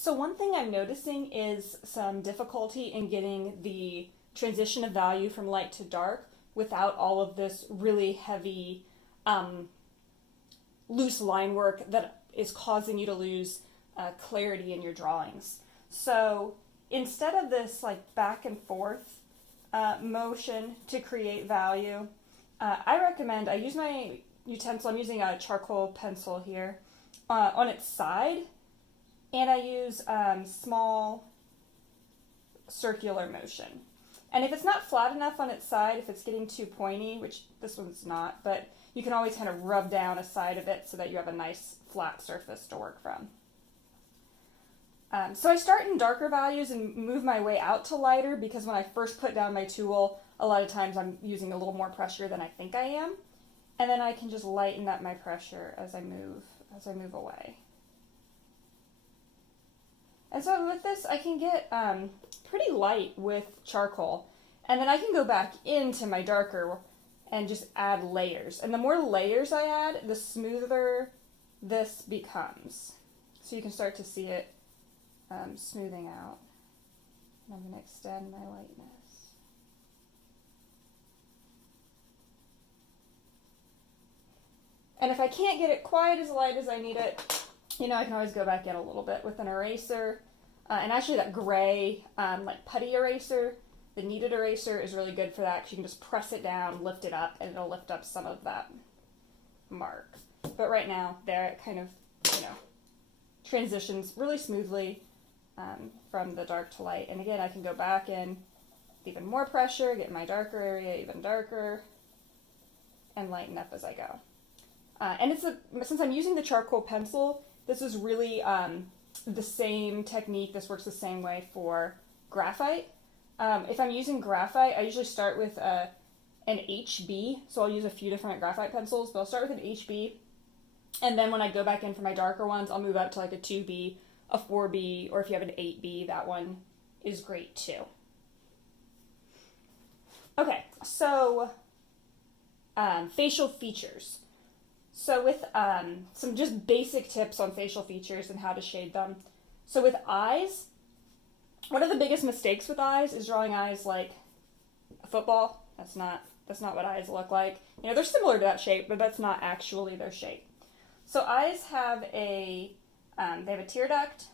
So one thing I'm noticing is some difficulty in getting the transition of value from light to dark without all of this really heavy um, loose line work that is causing you to lose clarity in your drawings. So instead of this like back and forth motion to create value, I recommend I use my utensil. I'm using a charcoal pencil here on its side, and I use small circular motion. And if it's not flat enough on its side, if it's getting too pointy, which this one's not, but you can always kind of rub down a side of it so that you have a nice flat surface to work from. So I start in darker values and move my way out to lighter, because when I first put down my tool, a lot of times I'm using a little more pressure than I think I am. And then I can just lighten up my pressure as I move away. And so with this, I can get pretty light with charcoal. And then I can go back into my darker and just add layers. And the more layers I add, the smoother this becomes. So you can start to see it smoothing out. And I'm going to extend my lightness. And if I can't get it quite as light as I need it, I can always go back in a little bit with an eraser. And actually that gray, like putty eraser, the kneaded eraser is really good for that, because you can just press it down, lift it up, and it'll lift up some of that mark. But right now, there it kind of, transitions really smoothly from the dark to light. And again, I can go back in with even more pressure, get my darker area even darker, and lighten up as I go. And since I'm using the charcoal pencil, this is really the same technique. This works the same way for graphite. If I'm using graphite, I usually start with an HB, so I'll use a few different graphite pencils, but I'll start with an HB, and then when I go back in for my darker ones, I'll move up to like a 2B, a 4B, or if you have an 8B, that one is great too. Okay, so facial features. So with some just basic tips on facial features and how to shade them. So with eyes, one of the biggest mistakes with eyes is drawing eyes like a football. That's not what eyes look like. They're similar to that shape, but that's not actually their shape. So eyes have they have a tear duct,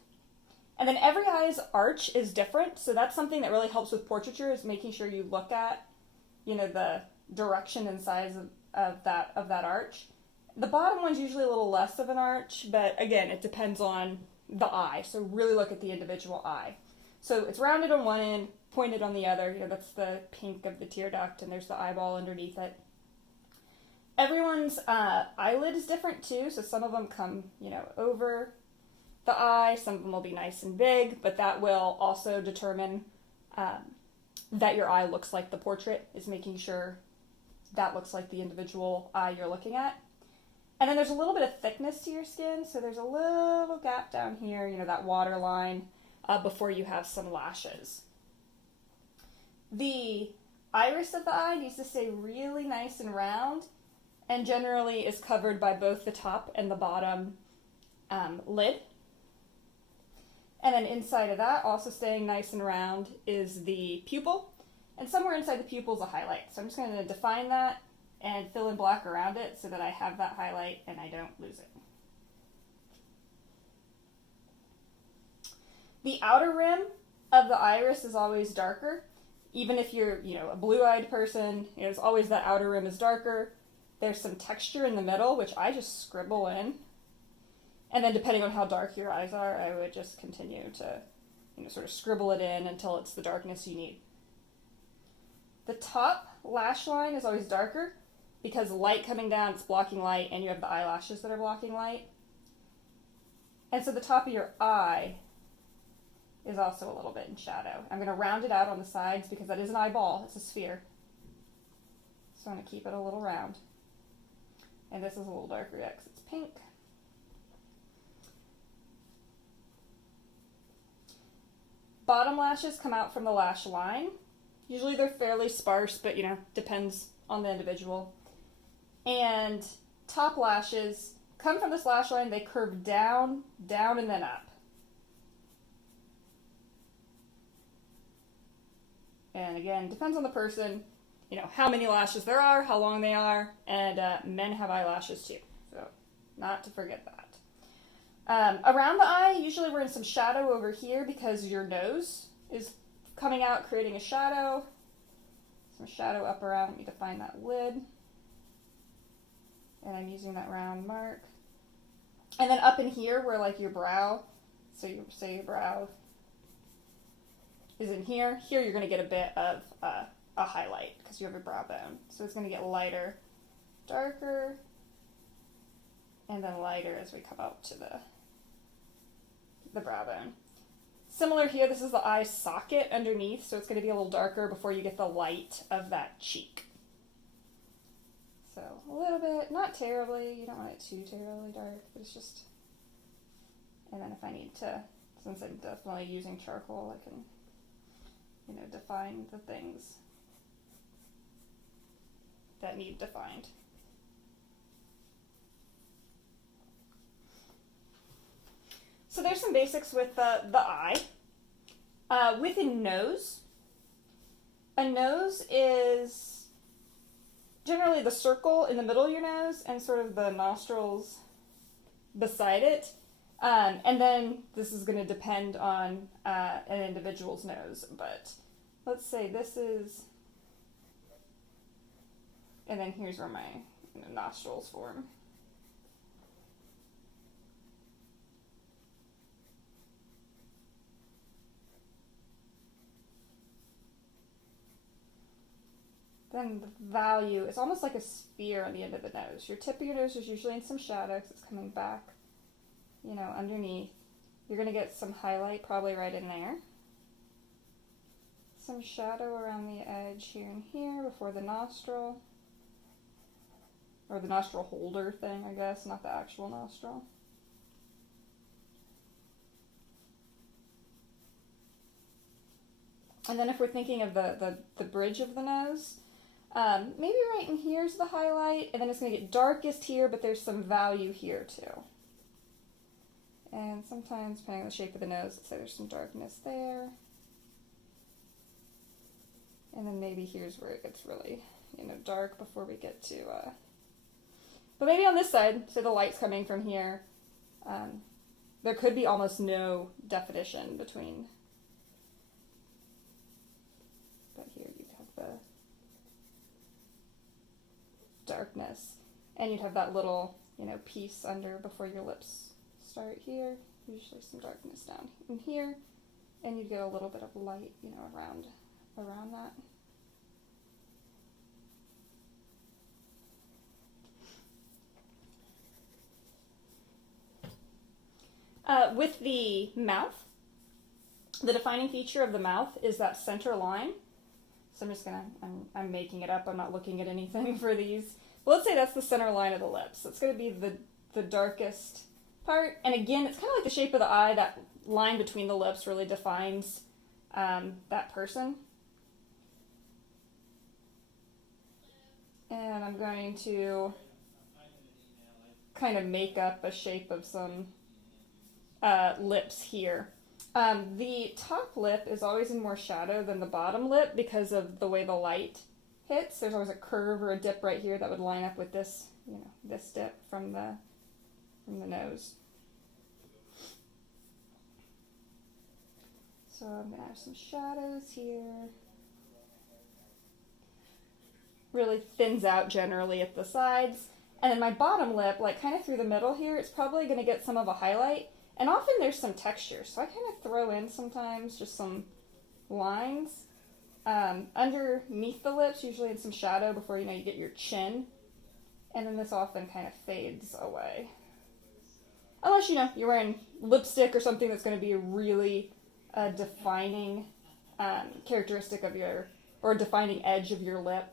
and then every eye's arch is different. So that's something that really helps with portraiture, is making sure you look at, the direction and size of that arch. The bottom one's usually a little less of an arch, but again, it depends on the eye. So really look at the individual eye. So it's rounded on one end, pointed on the other. That's the pink of the tear duct, and there's the eyeball underneath it. Everyone's eyelid is different too. So some of them come, over the eye. Some of them will be nice and big, but that will also determine that your eye looks like the portrait, is making sure that looks like the individual eye you're looking at. And then there's a little bit of thickness to your skin, so there's a little gap down here, that water line, before you have some lashes. The iris of the eye needs to stay really nice and round, and generally is covered by both the top and the bottom lid. And then inside of that, also staying nice and round, is the pupil. And somewhere inside the pupil is a highlight. So I'm just going to define that and fill in black around it so that I have that highlight and I don't lose it. The outer rim of the iris is always darker. Even if you're, a blue-eyed person, it's always that outer rim is darker. There's some texture in the middle, which I just scribble in. And then depending on how dark your eyes are, I would just continue to, sort of scribble it in until it's the darkness you need. The top lash line is always darker, because light coming down, it's blocking light, and you have the eyelashes that are blocking light. And so the top of your eye is also a little bit in shadow. I'm going to round it out on the sides because that is an eyeball, it's a sphere. So I'm going to keep it a little round. And this is a little darker yet because it's pink. Bottom lashes come out from the lash line. Usually they're fairly sparse, but depends on the individual. And top lashes come from this lash line, they curve down, and then up. And again, depends on the person, you know, how many lashes there are, how long they are, and men have eyelashes too. So, not to forget that. Around the eye, usually we're in some shadow over here because your nose is coming out, creating a shadow. Some shadow up around, let me define that lid. And I'm using that round mark. And then up in here where like your brow, so you say your brow is in here. Here you're going to get a bit of a highlight because you have a brow bone. So it's going to get lighter, darker, and then lighter as we come out to the brow bone. Similar here, this is the eye socket underneath, so it's going to be a little darker before you get the light of that cheek. So a little bit, not terribly, you don't want it too terribly dark, but it's just, and then if I need to, since I'm definitely using charcoal, I can, you know, define the things that need defined. So there's some basics with the eye. With a nose is generally the circle in the middle of your nose and sort of the nostrils beside it. And then this is going to depend on an individual's nose, but let's say this is, and then here's where my nostrils form. Then the value is almost like a sphere on the end of the nose. Your tip of your nose is usually in some shadow because it's coming back, you know, underneath. You're going to get some highlight probably right in there. Some shadow around the edge here and here before the nostril. Or the nostril holder thing, I guess, not the actual nostril. And then if we're thinking of the bridge of the nose, maybe right in here is the highlight, and then it's going to get darkest here, but there's some value here too. And sometimes, depending on the shape of the nose, let's say there's some darkness there. And then maybe here's where it gets really, you know, dark before we get to, but maybe on this side, so the light's coming from here, there could be almost no definition between, but here you'd have the darkness, and you'd have that little, you know, piece under before your lips start here, usually some darkness down in here, and you'd get a little bit of light, you know, around that. With the mouth, the defining feature of the mouth is that center line. So I'm just gonna, I'm making it up, I'm not looking at anything for these. But let's say that's the center line of the lips. So it's gonna be the darkest part. And again, it's kind of like the shape of the eye, that line between the lips really defines that person. And I'm going to kind of make up a shape of some lips here. The top lip is always in more shadow than the bottom lip because of the way the light hits. There's always a curve or a dip right here that would line up with this, you know, this dip from the nose. So I'm gonna have some shadows here. Really thins out generally at the sides. And then my bottom lip, like kind of through the middle here, it's probably gonna get some of a highlight. And often there's some texture, so I kind of throw in sometimes just some lines underneath the lips, usually in some shadow before, you know, you get your chin. And then this often kind of fades away. Unless, you know, you're wearing lipstick or something that's going to be a really defining characteristic of your, or a defining edge of your lip.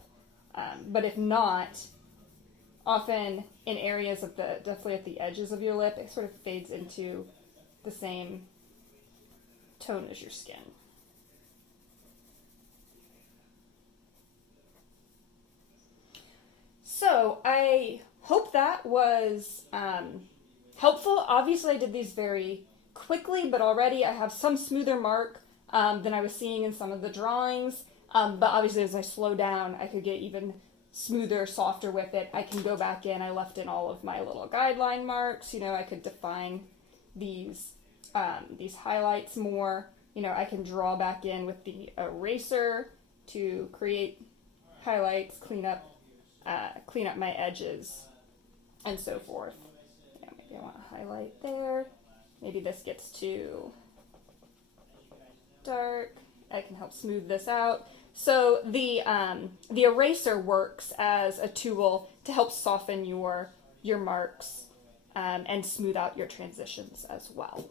But if not, often in areas of the, definitely at the edges of your lip, it sort of fades into the same tone as your skin. So I hope that was helpful. Obviously I did these very quickly, but already I have some smoother mark than I was seeing in some of the drawings. But obviously as I slow down, I could get even smoother, softer with it. I can go back in. I left in all of my little guideline marks. I could define these highlights more. I can draw back in with the eraser to create highlights, clean up my edges, and so forth. Maybe I want to highlight there. Maybe this gets too dark. I can help smooth this out. So the eraser works as a tool to help soften your marks and smooth out your transitions as well.